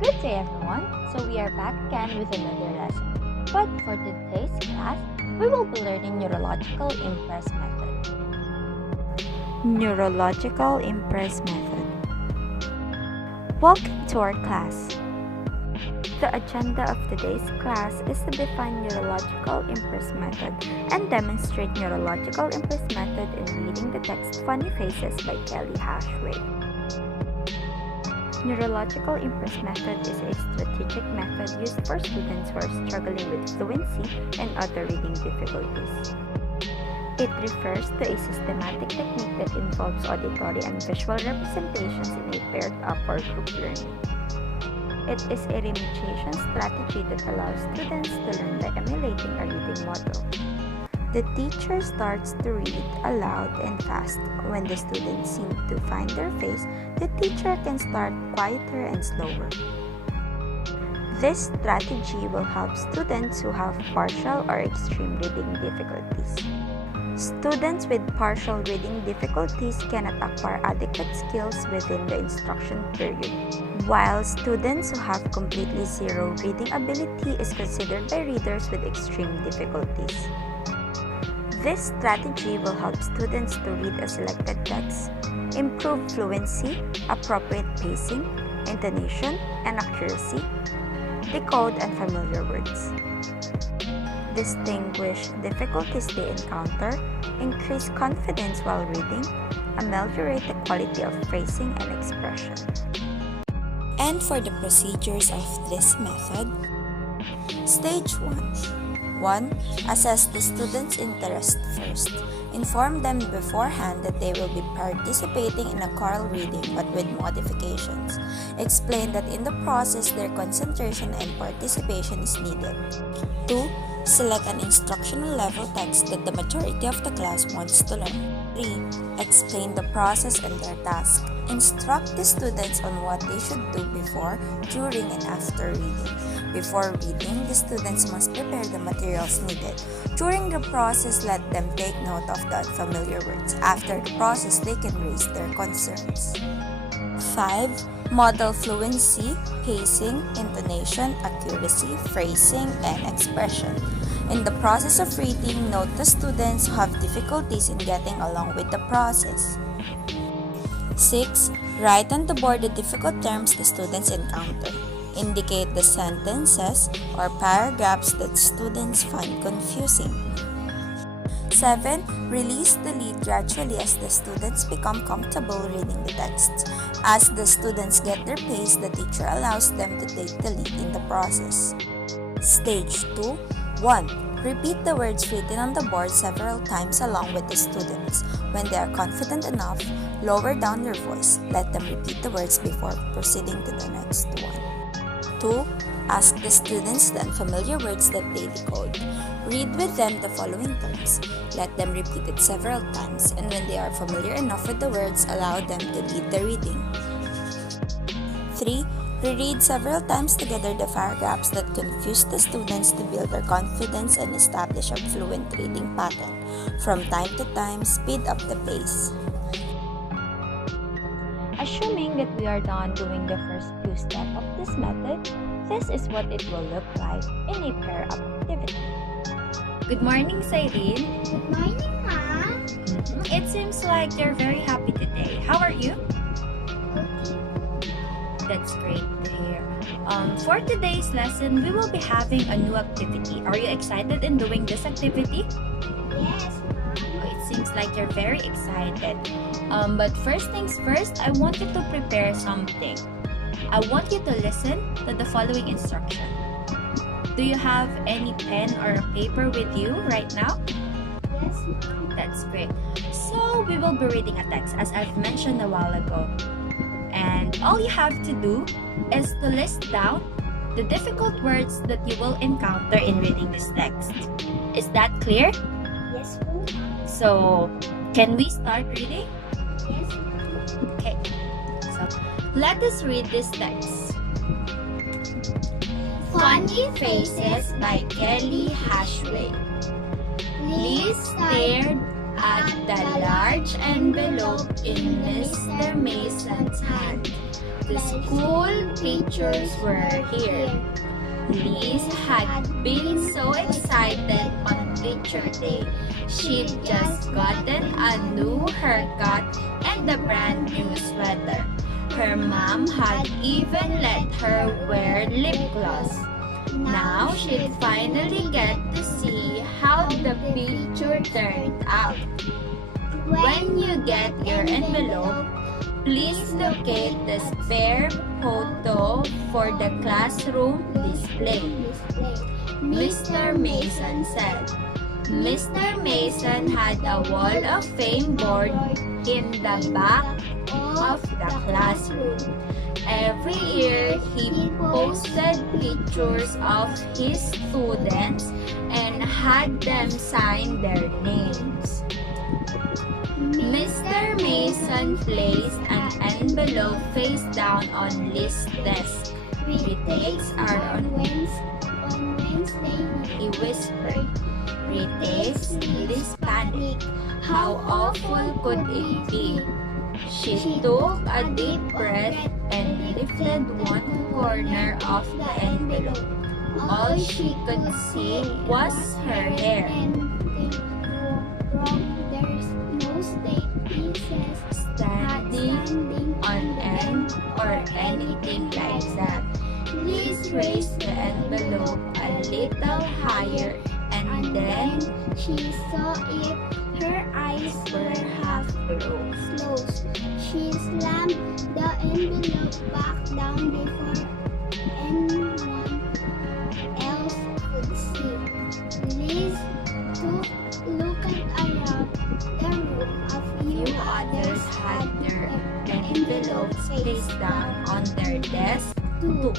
Good day everyone, so we are back again with another lesson. But for today's class, we will be learning Neurological Impress Method. Neurological Impress Method. Welcome to our class. The agenda of today's class is to define Neurological Impress Method and demonstrate Neurological Impress Method in reading the text Funny Faces by Kelly Hashway. Neurological Impress Method is a strategic method used for students who are struggling with fluency and other reading difficulties. It refers to a systematic technique that involves auditory and visual representations in a paired-up or group learning. It is a remediation strategy that allows students to learn by emulating a reading model. The teacher starts to read aloud and fast. When the students seem to find their face, the teacher can start quieter and slower. This strategy will help students who have partial or extreme reading difficulties. Students with partial reading difficulties cannot acquire adequate skills within the instruction period, while students who have completely zero reading ability is considered by readers with extreme difficulties. This strategy will help students to read a selected text, improve fluency, appropriate pacing, intonation, and accuracy, decode and familiar words, distinguish difficulties they encounter, increase confidence while reading, ameliorate the quality of phrasing and expression. And for the procedures of this method, Stage 1. Assess the student's interest first. Inform them beforehand that they will be participating in a choral reading but with modifications. Explain that in the process their concentration and participation is needed. 2. Select an instructional level text that the majority of the class wants to learn. 3. Explain the process and their task. Instruct the students on what they should do before, during, and after reading. Before reading, the students must prepare the materials needed. During the process, let them take note of the unfamiliar words. After the process, they can raise their concerns. 5. Model fluency, pacing, intonation, accuracy, phrasing, and expression. In the process of reading, note the students who have difficulties in getting along with the process. 6. Write on the board the difficult terms the students encounter. Indicate the sentences or paragraphs that students find confusing. 7. Release the lead gradually as the students become comfortable reading the text. As the students get their pace, the teacher allows them to take the lead in the process. Stage 2. 1. Repeat the words written on the board several times along with the students. When they are confident enough, lower down your voice. Let them repeat the words before proceeding to the next one. 2. Ask the students the unfamiliar words that they decode. Read with them the following terms. Let them repeat it several times, and when they are familiar enough with the words, allow them to lead the reading. 3. Reread several times together the paragraphs that confuse the students to build their confidence and establish a fluent reading pattern. From time to time, speed up the pace. Assuming that we are done doing the first few steps of this method, this is what it will look like in a pair-up activity. Good morning, Cyrene. Good morning, Ma. It seems like you're very happy today. How are you? That's great to hear. For today's lesson, we will be having a new activity. Are you excited in doing this activity? Yes, Ma. It seems like you're very excited. But first things first, I want you to prepare something. I want you to listen to the following instruction. Do you have any pen or a paper with you right now? Yes, Ma. That's great. So we will be reading a text as I've mentioned a while ago. And all you have to do is to list down the difficult words that you will encounter in reading this text. Is that clear? Yes, Ma. So, can we start reading? Yes, Ma. Okay. So, let us read this text. Funny Faces by Kelly Hashway. Lee stared at the large envelope in Mr. Mason's hand. The school teachers were here. Liz had been so excited on teacher day. She'd just gotten a new haircut and a brand new sweater. Her mom had even let her wear lip gloss. Now she'd finally get to see how the picture turned out. When you get your envelope, please locate the spare photo for the classroom display, Mr. Mason said. Mr. Mason had a Wall of Fame board in the back of the classroom. Every year, he posted pictures of his students and had them sign their names. Mr. Mason placed an envelope face down on Liz's desk. Retakes are on Wednesday, he whispered. Retakes, Liz panicked. How awful could it be? She took a deep breath and lifted one corner of the envelope. All she could see was her hair. Standing on end or anything like that. Liz raised the envelope a little higher and then she saw it. Her eyes were half closed. She slammed the envelope back down before anyone else could see. Liz took a look around the room. A few others had their envelopes placed down on their desk too.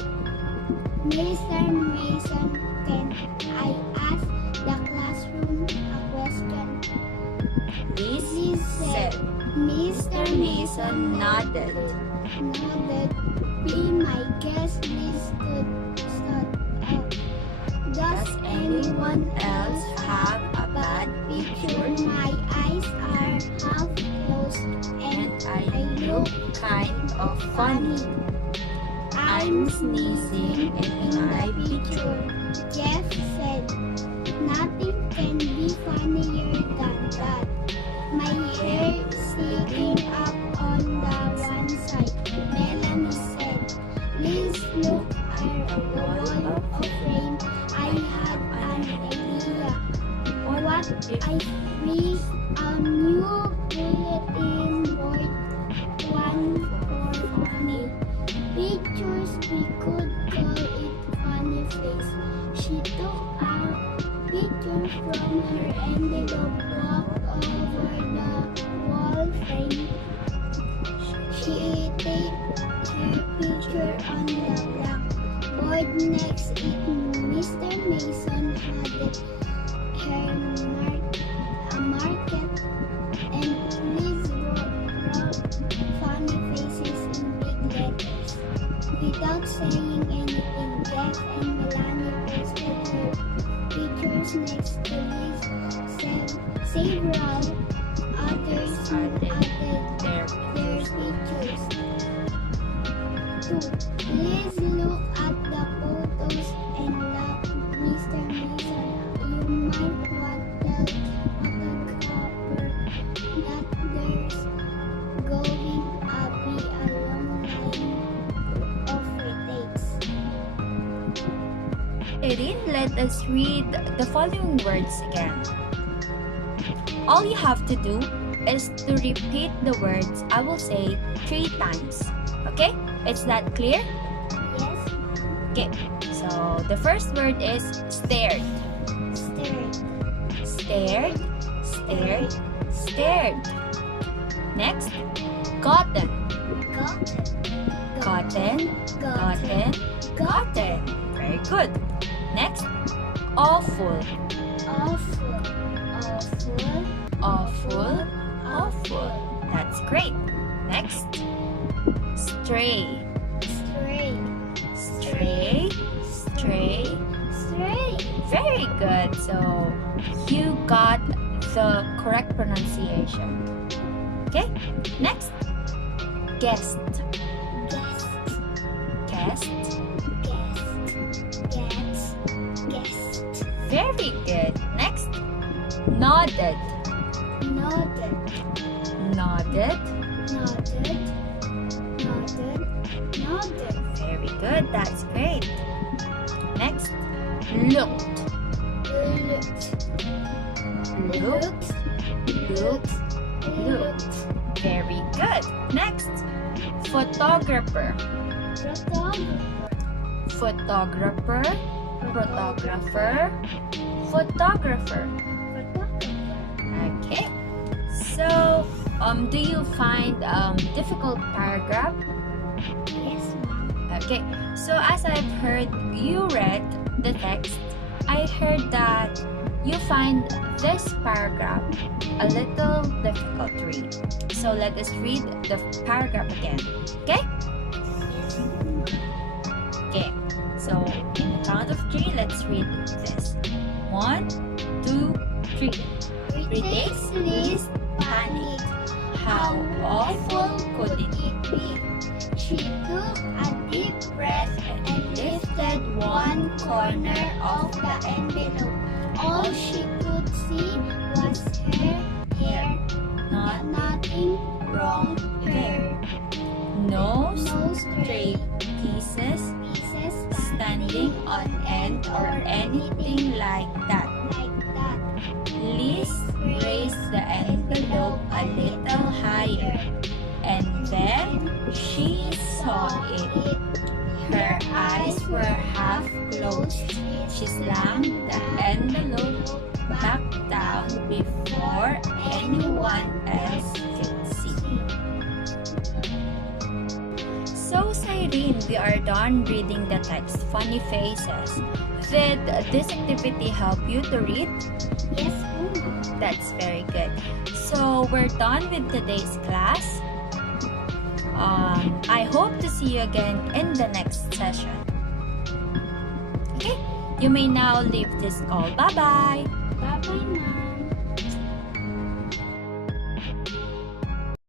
Mr. Mason, can I ask the classroom a question? Liz said. Mr. Mason nodded. Be my guest. Liz could start out. Does anyone else have a bad picture? My eyes are half closed and I look kind of funny. I'm sneezing in my picture. Jeff said, nothing can be funnier than that. My hair sticking up on the one side. Melanie said, Liz, look at the wall of fame. I had an idea. What I freeze a new bulletin board, one for funny pictures. We could call it Funny Face. She took a picture from her envelope, walked over the wall frame. She taped her picture on the blackboard next to it. Mr. Mason had her market, and Liz wrote funny faces in big letters. Without saying anything, Jeff and Melanie posted her pictures next to Liz. Several others added their pictures too. Liz looked at the photos and laughed. Mr. Mason, you might want to tell photographer that there's going to be a long line of retakes. Erin, let us read the following words again. All you have to do is to repeat the words I will say 3 times. Okay? Is that clear? Yes. Okay. So the first word is stared. Stared. Stared, stared, stared. Next, gotten. Gotten, gotten, gotten. Very good. Next, awful. Awful. Awful, awful. That's great. Next, stray. Stray. Stray, stray. Stray. Very good. So you got the correct pronunciation. Okay. Next, guest. Guest. guest. Guest. Guest. Very good. Next. Nodded. Nodded. Nodded. Nodded. Nodded. Nodded. Very good. That's great. Next. Looked. Looked. Looked. Looked. Very good. Next. Photographer. Photographer. Photographer. Photographer. Okay. So, do you find difficult paragraph? Yes, ma'am. Okay. So as I've heard you read the text, I heard that you find this paragraph a little difficult to read. So let us read the paragraph again. Okay? Okay. So in the count of 3, let's read this. 1, 2, 3. Critics list panic. How awful could it be? She took a deep breath and lifted one corner of the envelope. All she could see was her hair. Nothing wrong her. No No stray pieces pieces standing on end or anything like that. like that. Liz raised the envelope a little higher, and then she saw it. Her eyes were half closed. She slammed the envelope back down before anyone else could see. So, Cyrene, we are done reading the text, Funny Faces. Did this activity help you to read? Yes, ma'am. That's very good. So, we're done with today's class. I hope to see you again in the next session. Okay, you may now leave this call. Bye-bye. Bye-bye, ma'am.